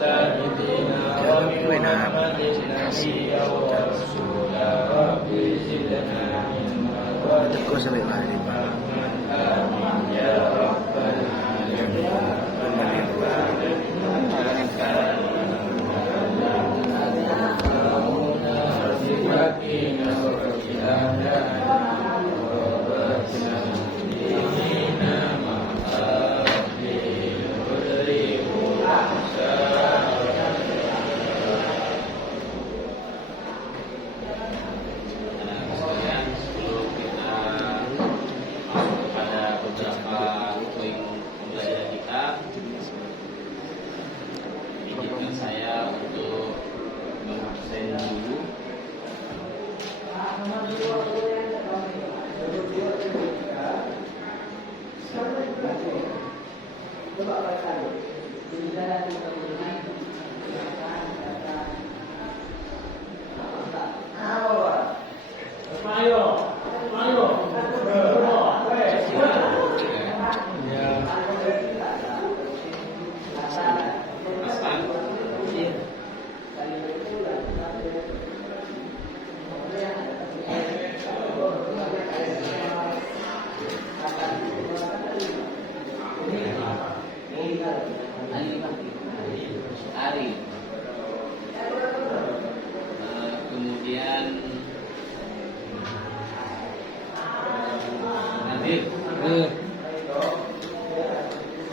سيدنا ومحمد نبيا ورسولا رب زدنا علما وعلما آمين يا رب العالمين Kemudian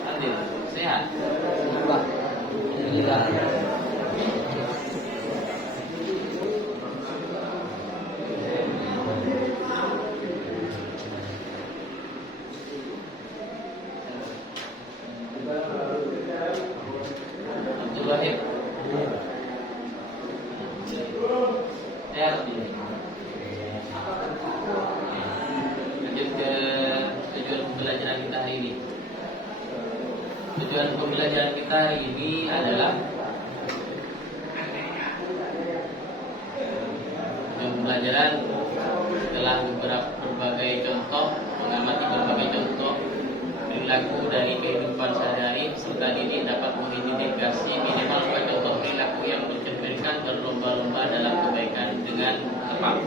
Adil sehat. Alhamdulillah. Abdul Wahid. Lanjut ke tujuan pembelajaran kita hari ini. Tujuan pembelajaran kita hari ini adalah pembelajaran setelah berbagai contoh, mengamati berbagai contoh perilaku dari kehidupan sehari-hari, serta didik dapat mengidentifikasi minimal contoh perilaku yang mencerminkan berlomba-lomba dalam kebaikan dengan tepat.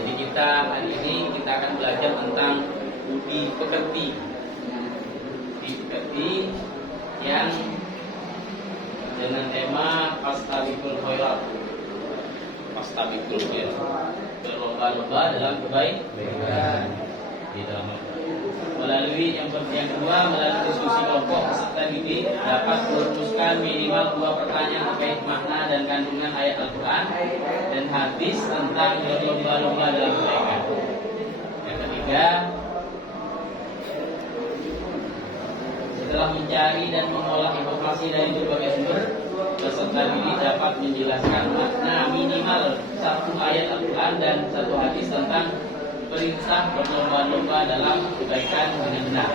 Jadi hari ini kita akan belajar tentang budi pekerti. Budi pekerti yang dengan tema Fastabiqul Khairat. Fastabiqul Khairat. Berlomba-lomba dalam kebaikan. Di dalam melalui yang kedua, melalui diskusi kelompok peserta didik dapat merumuskan minimal 2 pertanyaan terkait makna dan kandungan ayat Al-Quran dan hadis tentang berlomba-lomba dalam kebaikan. Yang ketiga, setelah mencari dan mengolah informasi dari berbagai sumber, peserta didik dapat menjelaskan makna minimal 1 ayat Al-Quran dan 1 hadis tentang perintah berlomba-lomba dalam kebaikan dengan benar.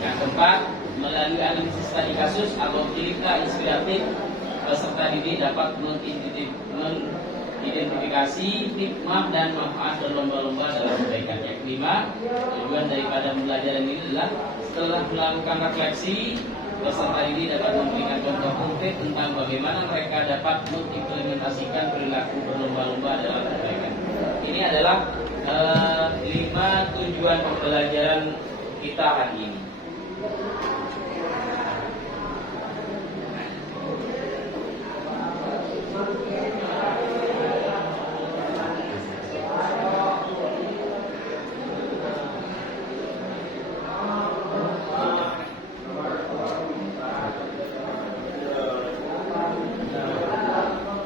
Yang keempat, melalui analisis studi kasus atau cerita inspiratif, peserta didik dapat mengidentifikasi hikmah dan manfaat berlomba-lomba dalam kebaikan. Yang kelima, tujuan daripada pembelajaran ini adalah setelah melakukan refleksi, peserta didik dapat memberikan contoh konkret tentang bagaimana mereka dapat mengimplementasikan perilaku berlomba-lomba dalam kebaikan. Ini adalah 5 tujuan pembelajaran kita hari ini.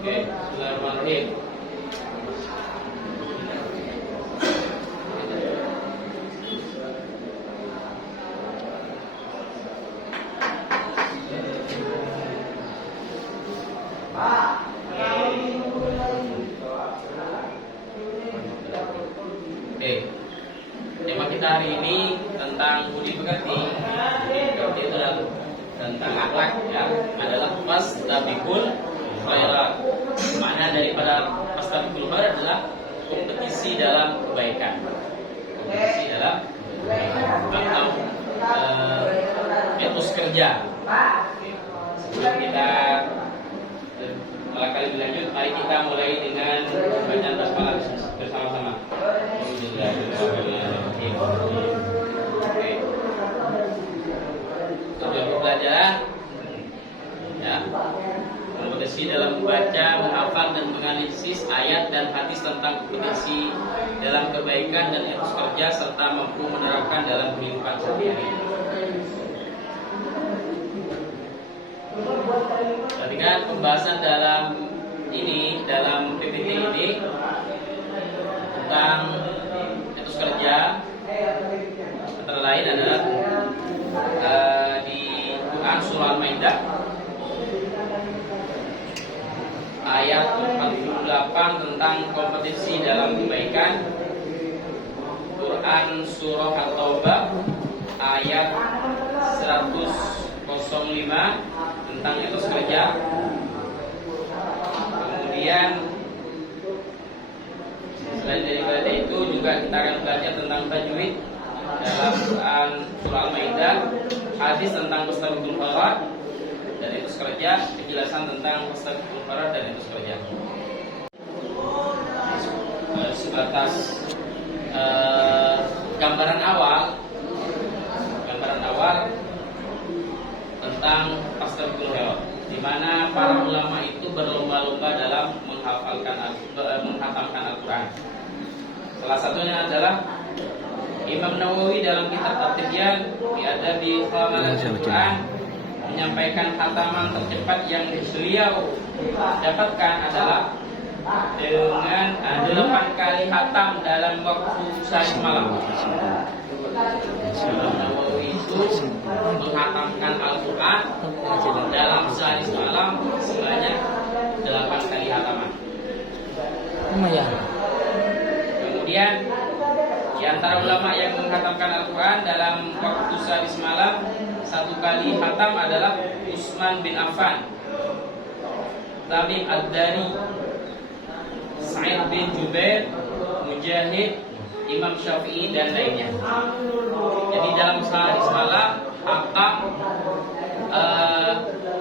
Oke, bismillahirrahmanirrahim. Tema kita hari ini tentang budi pekerti. Budi pekerti itu adalah tentang akhlak, ya, adalah fastabiqul khairat. Makna daripada fastabiqul khairat adalah kompetisi dalam kebaikan. Kompetisi dalam atau etos kerja. Sebelum kita Barangkali lebih lanjut, mari kita mulai dengan bacaan basmalah bersama-sama. Bismillahirrahmanirrahim. Oke. Tujuan pembelajaran ya, kompetisi dalam membaca, menghafal dan menganalisis ayat dan hadis tentang kompetisi dalam kebaikan dan etos kerja serta mampu menerapkan dalam kehidupan sehari-hari. Perhatikan pembahasan dalam PPT ini tentang etos kerja antara lain adalah di Quran surah Al-Maidah ayat 48 tentang kompetisi dalam kebaikan, Quran surah At-Taubah ayat 105 tentang etos kerja. Kemudian selain daripada itu juga kita akan belajar tentang tajwid dalam Quran surah Al-Maidah, hadis tentang Fastabiqul Khairat dan etos kerja, penjelasan tentang Fastabiqul Khairat dan etos kerja. Sebatas gambaran awal tentang Fastabiqul Khairat, di mana para ulama itu berlomba-lomba dalam menghatamkan Al-Quran. Salah satunya adalah Imam Nawawi dalam kitab At-Tibyan fi Adabi Hamalatul Quran menyampaikan khataman tercepat yang beliau dapatkan adalah dengan 8 kali khatam dalam waktu sehari malam. Imam Nawawi itu menghatamkan Al-Quran dalam sehari semalam sebanyak 8 kali khataman. Kemudian di antara ulama yang menghatamkan Al-Quran dalam waktu sehari semalam 1 kali khatam adalah Utsman bin Affan, Tamim Ad-Dari, Sa'id bin Jubair, Mujahid, Imam Syafi'i dan lainnya. Jadi dalam sehari semalam khatam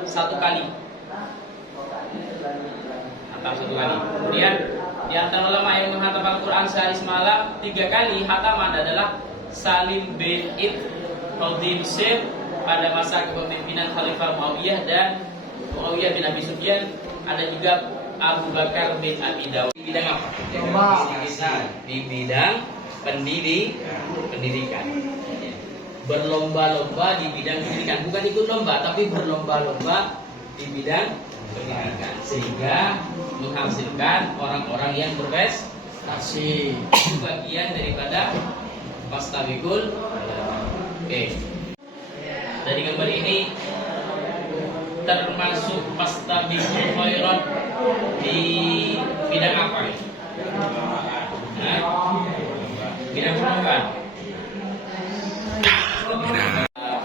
1 kali. Khatam 1 kali. Kemudian di antara ulama yang menghatam Al-Quran sehari semalam 3 kali khataman adalah Salim bin Id Radhimsir pada masa kepemimpinan Khalifah Muawiyah dan Muawiyah bin Abi Sufyan. Ada juga Abu Bakar bin Abi Dawud. Di bidang apa? Di bidang pendidikan. Berlomba-lomba di bidang pendidikan, bukan ikut lomba, tapi berlomba-lomba di bidang pendidikan, sehingga menghasilkan orang-orang yang berprestasi. Itu bagian daripada Fastabiqul. Oke. Dari gambar ini termasuk Fastabiqul Khairat di bidang apa nih? Bidang perlombaan.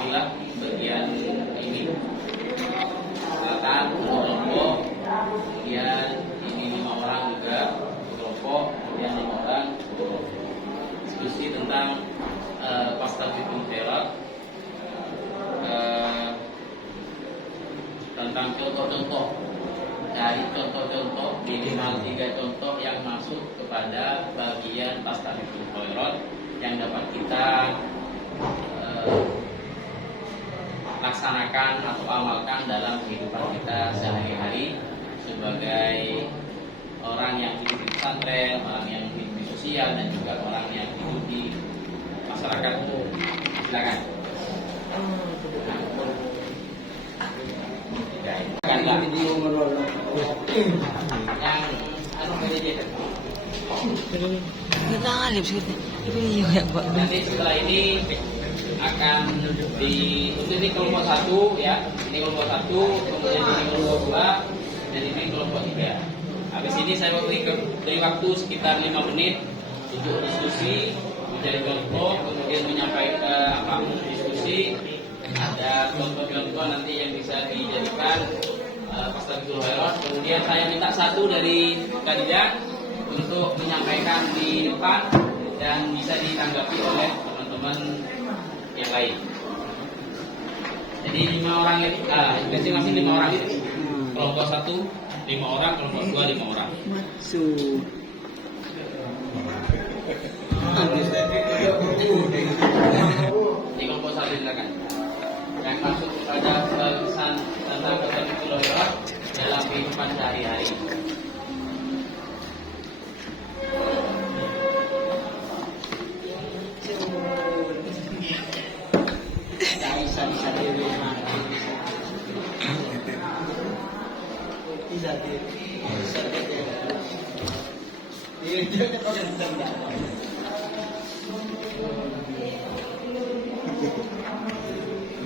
Bilang bagian ini silakan kelompok, kemudian ini 5 orang juga kelompok, kemudian 5 orang diskusi tentang Fastabiqul Khairat, tentang contoh-contoh, dari contoh-contoh minimal 3 contoh yang masuk kepada bagian Fastabiqul Khairat yang dapat kita laksanakan atau amalkan dalam kehidupan kita sehari-hari sebagai orang yang hidup di pesantren, orang yang hidup di sosial, dan juga orang yang hidup di masyarakat. Silakan. Nanti setelah ini akan untuk ini kelompok 1 ya, ini kelompok 1, kemudian ini kelompok 2, dan ini kelompok 3. Habis ini saya beri waktu sekitar 5 menit untuk diskusi, mencari kelompok, kemudian menyampaikan diskusi. Ada kelompok-kelompok nanti yang bisa dijadikan Fastabiqul Khairat. Kemudian saya minta 1 dari kandidat untuk menyampaikan di depan dan bisa ditanggapi oleh teman-teman yang lain. Jadi 5 orang itu, masing-masing 5 orang itu. Kelompok 1 5 orang, kelompok 2 5 orang. Masuk. Di kelompok 1 silakan. Yang masuk pada balasan tentang ketentuan dalam kehidupan sehari-hari. Bisa di rumah. Bisa di.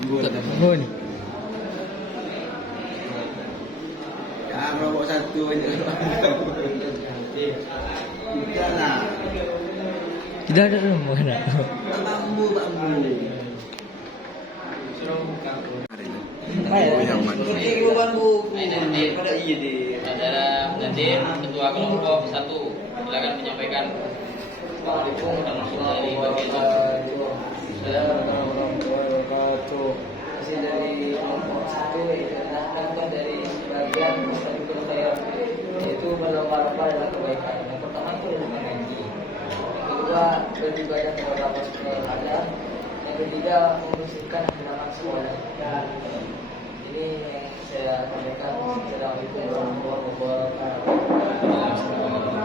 Bangun. Ya, kelompok 1 aja. Udah lah. Tidak ada rumah nak. Bambu. Yang mana? Saudara Nadim, ketua kelompok 1, silakan menyampaikan. Assalamualaikum warahmatullahi wabarakatuh. Masih dari kelompok 1 dan dari bagian Mustafiqul Khair, yaitu berlomba-lomba dalam kebaikan. Yang pertama itu adalah mengaji, yang kedua beribadah kepada Allah Subhanahu wa Ta'ala, yang ketiga membersihkan halaman sekolah. Ini yang saya sampaikan. Assalamualaikum warahmatullahi wabarakatuh.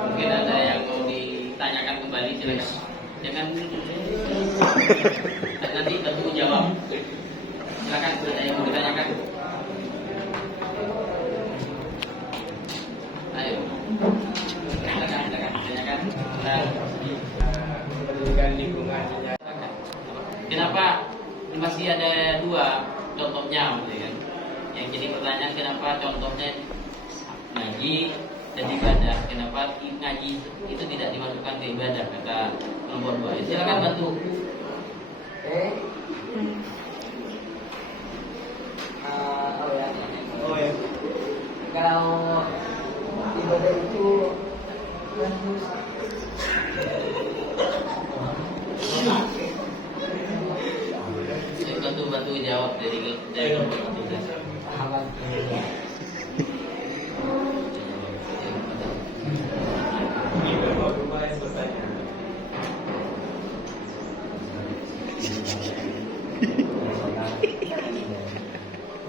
Mungkin ada yang mau ditanyakan kembali, silakan. Jangan nanti tentu jawab. Silakan, ada yang mau ditanyakan. Ayo. Silakan tanyakan. Kenapa masih ada 2 contohnya, kan? Yang jadi pertanyaan, kenapa contohnya ngaji dan ibadah? Kenapa ngaji itu tidak dimasukkan ke ibadah, kata nomor 2? Silakan bantu. Kalau ibadah itu Bantu jawab dari nomor 1.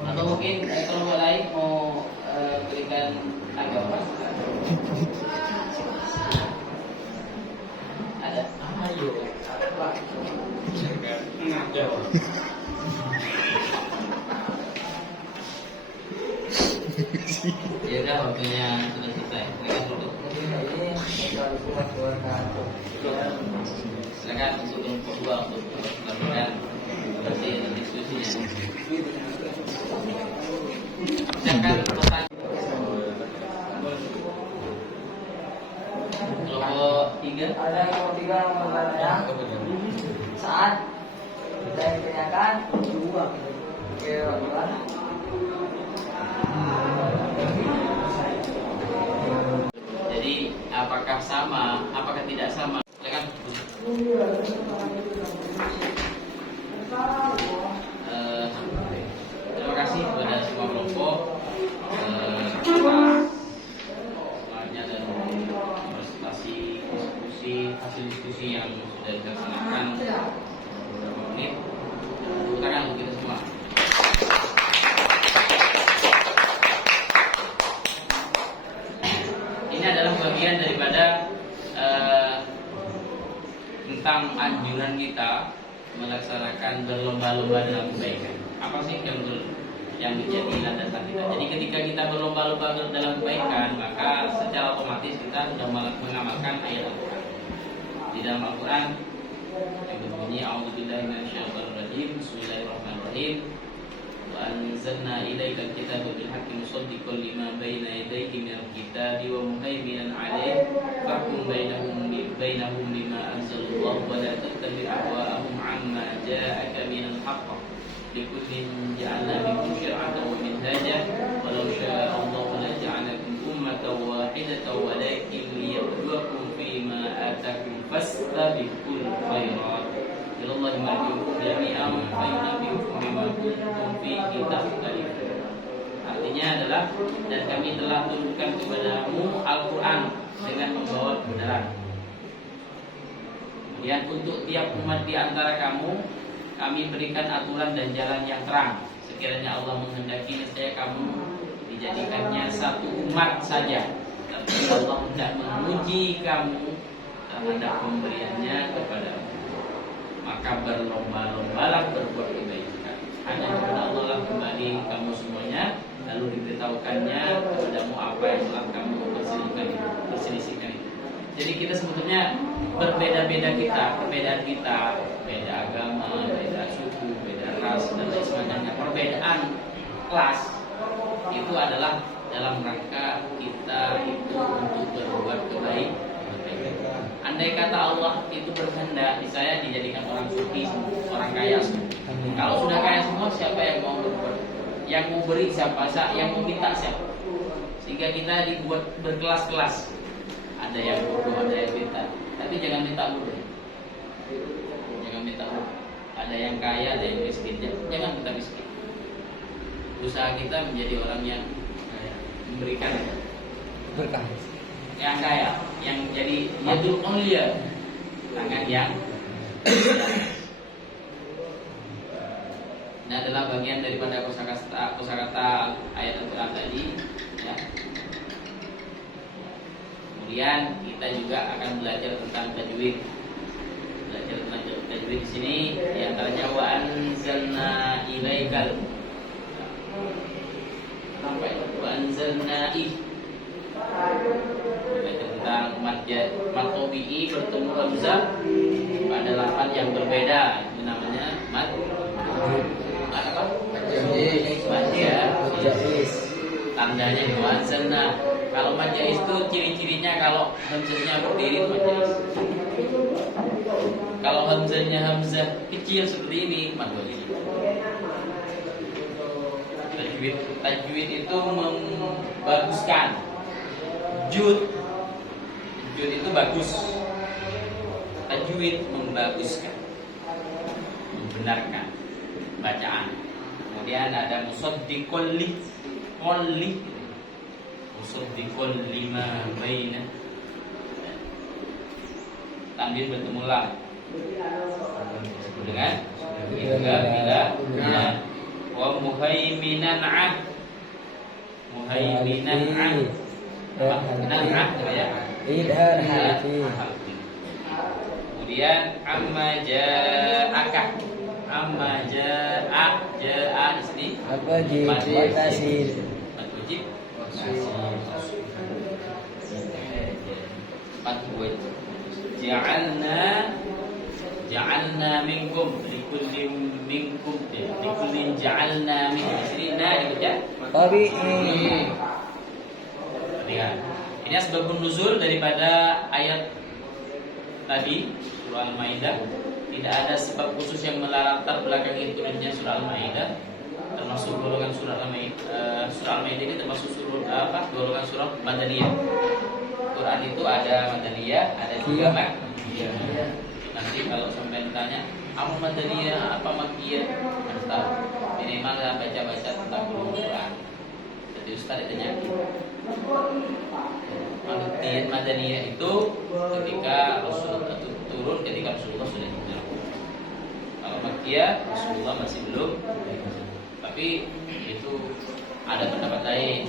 Atau mungkin kelompok lain mau berikan tanggapan? Ada? Ayo. Ya udah, waktunya sudah selesai. Silakan untuk kelompok 2 untuk melakukan diskusinya. Silakan pertanyaan. Kelompok 3. Ada kelompok 3 yang bertanya saat saya tanyakan ke orang. Jadi apakah sama, apakah tidak sama? Silakan. Terima kasih kepada semua kelompok semuanya dan presentasi hasil diskusi yang sudah dilaksanakan beberapa menit. Tepuk tangan untuk kita semua. Ini adalah bagian daripada tentang anjuran kita melaksanakan berlomba-lomba dalam kebaikan. Apa sih yang menjadi landasan kita? Jadi ketika kita berlomba-lomba dalam kebaikan, maka secara otomatis kita sudah mengamalkan ayat Al-Quran. Di dalam Al-Quran yang berbunyi A'udzubillahi minasyaitonirrajim, Bismillahirrahmanirrahim. Wa anzalna ilaikal kitaba bil haqqi musaddiqan lima baina yadayhi minal kitabi wa muhaiminan 'alaihi fahkum bainahum bima anzalallahu wa la tattabi' ahwa'ahum 'amma ja'aka minal haqq likullin ja'alna minkum syir'atan wa minhaja walau syaa Allahu la ja'alakum ummatan wahidatan walakin liyabluwakum fima atakum fastabiqul khairat ilallahi marji'ukum jami'an fa yunabbi'ukum bima kuntum fihi takhtalifun. Artinya adalah kitab dan kami telah turunkan kepadamu Al-Quran dengan membawa kebenaran. Kemudian untuk tiap umat di antara kamu kami berikan aturan dan jalan yang terang. Sekiranya Allah menghendaki niscaya kamu dijadikannya satu umat saja, tapi Allah hendak menguji kamu terhadap pemberiannya kepadamu. Maka berlomba-lombalah berbuat kebaikan. Hanya kepada Allah lah kembali kamu semuanya. Lalu diberitahukannya kepadamu apa yang telah kamu perselisihkan itu. Jadi kita sebetulnya berbeda-beda perbedaan kita, beda agama, beda suku, beda ras dan lain sebagainya. Perbedaan kelas itu adalah dalam rangka kita itu untuk berbuat kebaikan. Andai kata Allah itu berkehendak, saya dijadikan orang sukses, orang kaya semua. Kalau sudah kaya semua, siapa yang mau berbuat? Yang mau beri siapa? Yang mau minta siapa? Sehingga kita dibuat berkelas-kelas. Ada yang bodoh, ada yang pintar. Tapi jangan minta bodoh. Jangan minta bodoh. Ada yang kaya, ada yang miskin. Jangan minta miskin. Usaha kita menjadi orang yang memberikan Berkah. yang kaya, yang jadi yadul ulia, tangan yang ini adalah bagian daripada kosakata ayat Al-Quran tadi ya. Kemudian kita juga akan belajar tentang tajwid. Belajar tentang tajwid di sini di antaranya wa anzalna ilaikal wa anzalna tentang mad tabi'i bertemu hamzah pada lafaz yang berbeda, itu namanya mad apa? Mad jaiz. Tandanya di wazanna. Kalau mad jaiz itu ciri-cirinya kalau hamzahnya berdiri itu mad jaiz. Kalau hamzah kecil seperti ini mad wajib. Tajwid itu membaguskan. Jud itu bagus. Tajwid membaguskan, membenarkan bacaan. Kemudian ada musaddiqul musaddiqul lima baina. Tanwin bertemu lam dengan bila wa muhaiminan ya. Idhar hati. Kemudian amma ja'aka. Amma ja'a di sini. Apa jiji tasir. Wajib. Ja'alna minkum likullin minkum likullin ja'alna minkum. Di sini na dibaca. Tapi Lihat. Ini asbabun nuzul daripada ayat tadi surah Al-Maidah. Tidak ada sebab khusus yang melatar belakangi turunnya surah Al-Maidah. Termasuk golongan surah Al-Maidah. Surah Al-Maidah ini termasuk golongan surah Madaniyah. Quran itu ada Madaniyah, ada juga Makkiyah. Nanti kalau sampai ditanya, apa Madaniyah, apa Makkiyah, harus tahu. Minimal baca-baca tentang golongan Quran. Jadi Ustaz ditanya, Madaniyah itu ketika Rasulullah turun, ketika Rasulullah sudah hijrah. Kalau Makkiyah, Rasulullah masih belum. Tapi itu ada pendapat lain.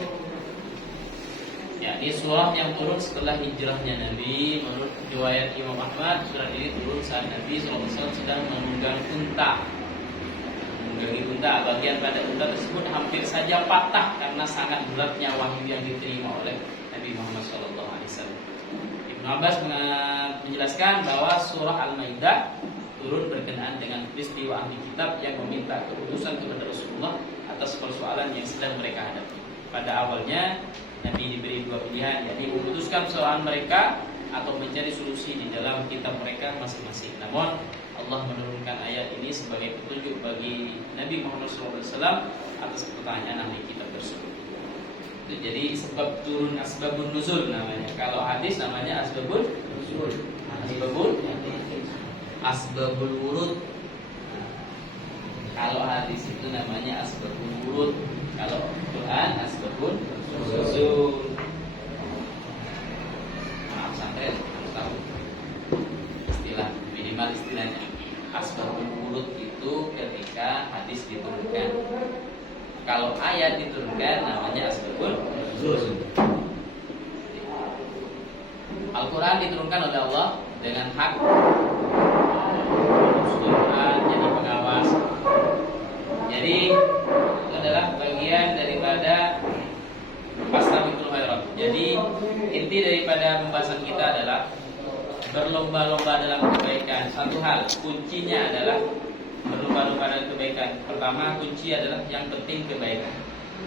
Ya, ini surah yang turun setelah hijrahnya Nabi. Menurut riwayat Imam Ahmad, surah ini turun saat Nabi SAW sedang menunggang unta. Menunggangi unta, bagian pada unta tersebut hampir saja patah karena sangat beratnya wahyu yang diterima oleh Nabi Muhammad SAW. Ibnu Abbas menjelaskan bahwa surah Al-Maidah turun berkenaan dengan peristiwa ahli kitab yang meminta keputusan kepada Rasulullah atas persoalan yang sedang mereka hadapi. Pada awalnya Nabi diberi dua pilihan, yakni memutuskan persoalan mereka atau mencari solusi di dalam kitab mereka masing-masing. Namun Allah menurunkan ayat ini sebagai petunjuk bagi Nabi Muhammad SAW atas pertanyaan ahli kitab tersebut. Itu jadi sebab turun asbabun nuzul namanya. Kalau hadis namanya asbabun nuzul. Asbabul wurud. Kalau hadis itu namanya asbabul wurud. Kalau Quran asbabun nuzul. Maaf pesantren harus tahu istilah, minimal istilahnya. Asbabun nuzul itu ketika hadis diturunkan. Kalau ayat diturunkan namanya asbabun nuzul. Al-Quran diturunkan oleh Allah dengan hak Quran jadi pengawas. Jadi itu adalah bagian daripada fastabiqul khairat. Jadi inti daripada pembahasan kita adalah berlomba-lomba dalam kebaikan. Satu hal, kuncinya adalah berlomba-lomba dalam kebaikan. Pertama, kunci adalah yang penting kebaikan.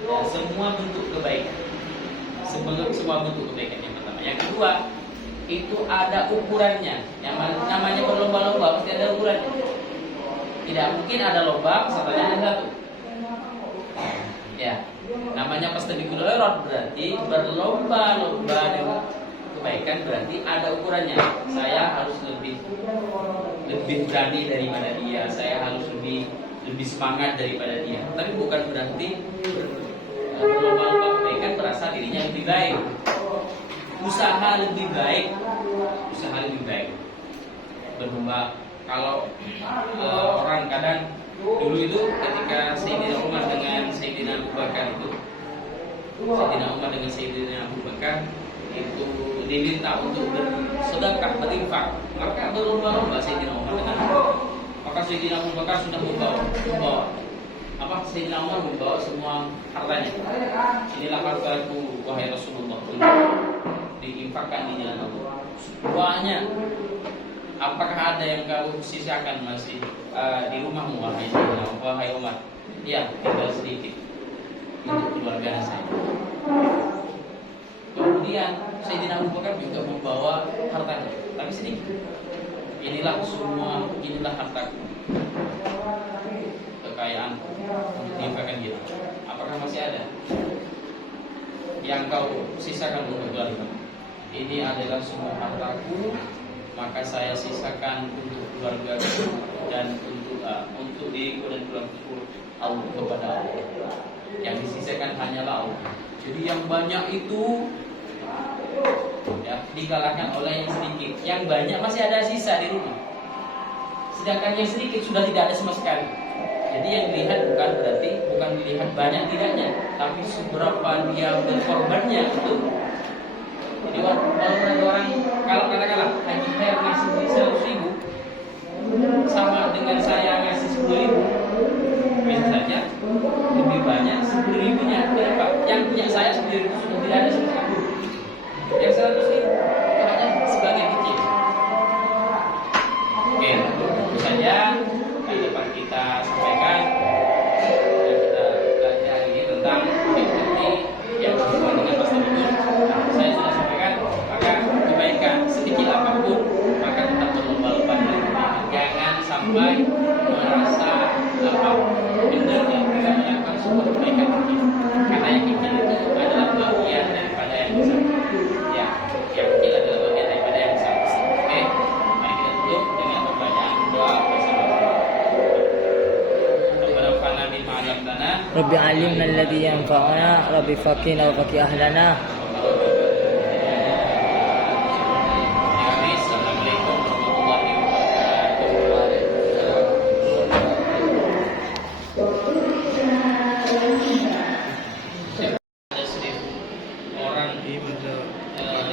Ya, semua bentuk kebaikan. Semua bentuk kebaikan yang pertama. Yang kedua, itu ada ukurannya. Yang namanya berlomba-lomba pasti ada ukurannya. Tidak mungkin ada lomba pesertanya hanya satu. Ya, namanya fastabiqul khairat berarti berlomba-lomba dengan kebaikan, berarti ada ukurannya. Saya harus lebih berani daripada dia. Saya harus lebih semangat daripada dia. Tapi bukan berarti berlomba-lomba kebaikan merasa dirinya lebih baik. Usaha lebih baik berlomba. Kalau orang kadang dulu itu ketika Sayyidina Umar dengan Sayyidina Abu Bakar itu diminta untuk bersedekah, berinfak, maka berlomba-lomba Sayyidina Umar dengan Abu Bakar. Maka Sayyidina Abu Bakar sudah membawa Sayyidina Umar membawa semua hartanya. Inilah hartaku wahai Rasulullah, diinfakkan di jalan Allah. Banyak. Apakah ada yang kau sisakan masih di rumahmu wahai Umar? Ya, tinggal sedikit untuk keluarga saya. Kemudian Sayyidina Abu Bakar juga membawa hartanya, tapi sedikit. Inilah hartaku, kekayaan diinfakkan gitu. Apakah masih ada yang kau sisakan untuk keluarga? Ini adalah semua hartaku, maka saya sisakan untuk keluarga dan untuk diriku dan keluargaku Allah kepada Allah. Yang disisakan hanyalah Allah. Jadi yang banyak itu ya dikalahkan oleh yang sedikit. Yang banyak masih ada sisa di rumah. Sedangkan yang sedikit sudah tidak ada sama sekali. Jadi yang dilihat bukan dilihat banyak tidaknya, tapi seberapa dia berkorbannya itu. Jadi walaupun ada orang, kalau katakanlah Haji Khair ngasih 100.000 sama dengan saya ngasih 10.000, bisa saja lebih banyak 10.000-nya. Kenapa? Yang punya saya 10.000 sudah tidak ada sama sekali. Yang 100.000 itu hanya sebagai kecil. Oke, itu saja yang dapat kita sampaikan. Dan kita belajar ini tentang bukti yang berhubungan dengan fastabiqul. Saya sudah sampaikan, maka kebaikan sedikit apapun maka tetap berlomba-lomba dalam kebaikan. Jangan sampai merasa benar yang kita melakukan sebuah kebaikan kecil. Karena yang kecil itu adalah bagian daripada yang besar. Ya, yang kecil adalah bagian daripada yang besar. Oke, mari kita tutup dengan pertanyaan doa bersama-sama. Rabbana bima 'allamtana Rabbi 'allimna alladhi yanfa'una, Rabbi faqina wa faqih ahlana. Assalamualaikum warahmatullahi wabarakatuh. Ada 1.000 orang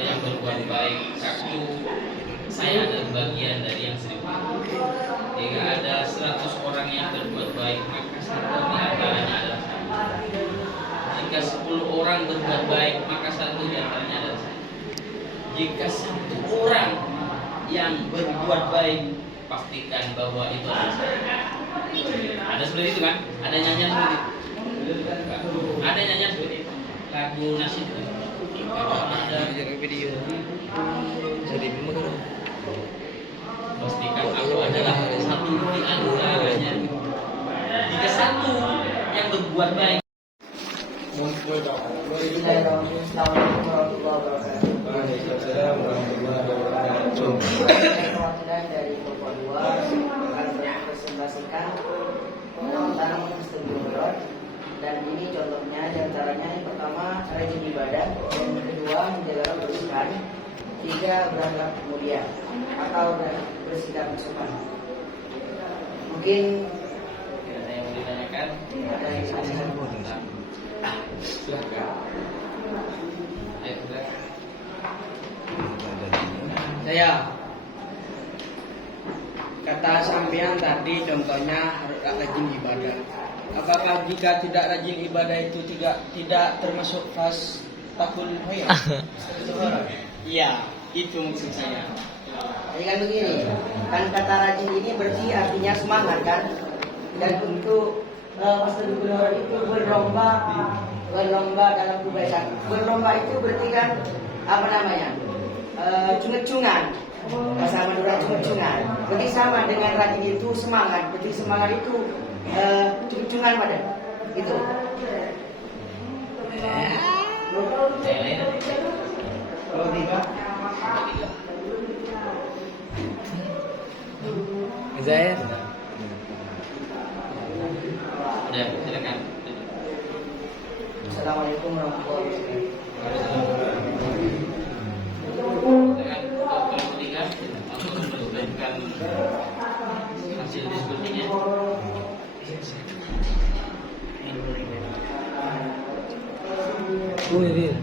yang berbuat baik. Satu, saya adalah bagian dari yang 1.000. Jika ada 100 orang yang berbuat baik, maka satu di antaranya adalah saya. Jika 10 orang berbuat baik, maka satu di antaranya adalah saya. Jika 1 orang yang berbuat baik, pastikan bahwa itu adalah saya. Ada seperti itu kan? Ada nyanyian seperti itu. Ada nyanyian seperti itu. Lagu nasyid. Kalau ada video jadi pastikan aku adalah satu di antaranya. Jika satu yang berbuat baik. Dari Bapak Dua akan presentasikan tentang fastabiqul khairat dan ini contohnya diantaranya yang pertama rajin ibadah, yang kedua menjaga kebersihan, tiga berakhlak mulia atau bersikap sopan. Mungkin Ada yang mau ditanyakan? ada yang saya Silahkan. Ayo, sudah. Saya kata sampean tadi contohnya harus rajin ibadah. Apakah jika tidak rajin ibadah itu tidak termasuk fas takul khair? Iya, itu maksud saya. Jadi kan begini, kan kata rajin ini berarti artinya semangat kan? Dan untuk Pastor Gubernur itu berlomba dalam kebaikan. Berlomba itu berarti kan apa namanya? Cunget-cungan. Bahasa Madura cunget-cungan. Berarti sama dengan rajin itu semangat. Berarti semangat itu cunget-cungan pada itu. Yang lain ada? Kalau tidak, Zair. Udah, silakan. Assalamualaikum warahmatullahi wabarakatuh. Silakan untuk ketiga untuk memberikan hasil diskusinya. Wih,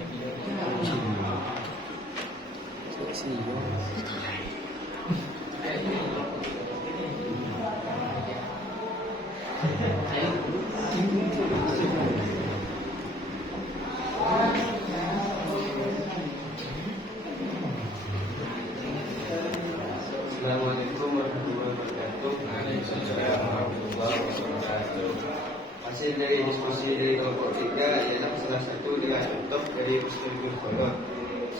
Assalamualaikum warahmatullahi wabarakatuh. Waalaikumsalam warahmatullahi wabarakatuh. Hasil dari diskusi dari kelompok 3 ialah salah satu dengan contoh dari Muslimin Khairot.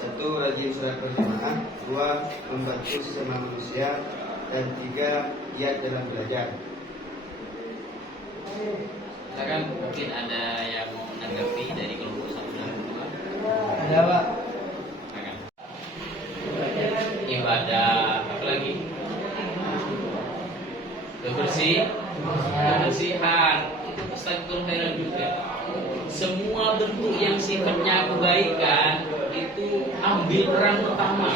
1. Rajin sholat berjamaah. 2. Membantu sesama manusia. Dan 3. Giat dalam belajar. Silakan, mungkin ada yang mau menanggapi dari kelompok 1 dan 2. ada Pak. Silakan. Ibadah apa lagi? Kebersihan itu mustaqil khairan juga. Semua bentuk yang sifatnya kebaikan itu ambil peran utama.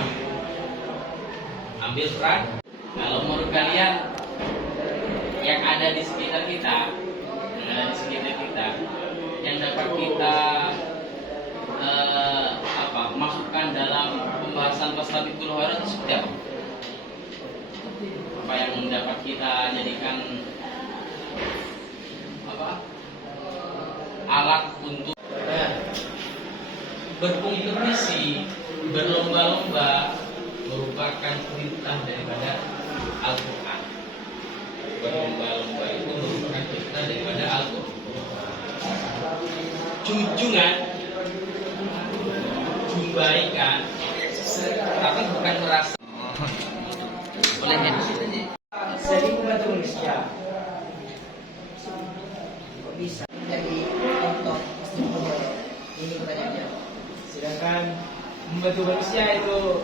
Ambil peran. Kalau menurut kalian yang ada di sekitar kita, yang dapat kita masukkan dalam pembahasan Fastabiqul Khairat itu seperti apa? Apa yang dapat kita jadikan alat untuk berkompetisi, berlomba-lomba merupakan perintah daripada Al-Quran. Berlomba-lomba itu merupakan perintah daripada Al-Quran. Junjungan, jumbaikan, tapi bukan merasa. Boleh ya? Jadi membantu manusia. Kok bisa jadi contoh ini pertanyaannya? Sedangkan membantu manusia itu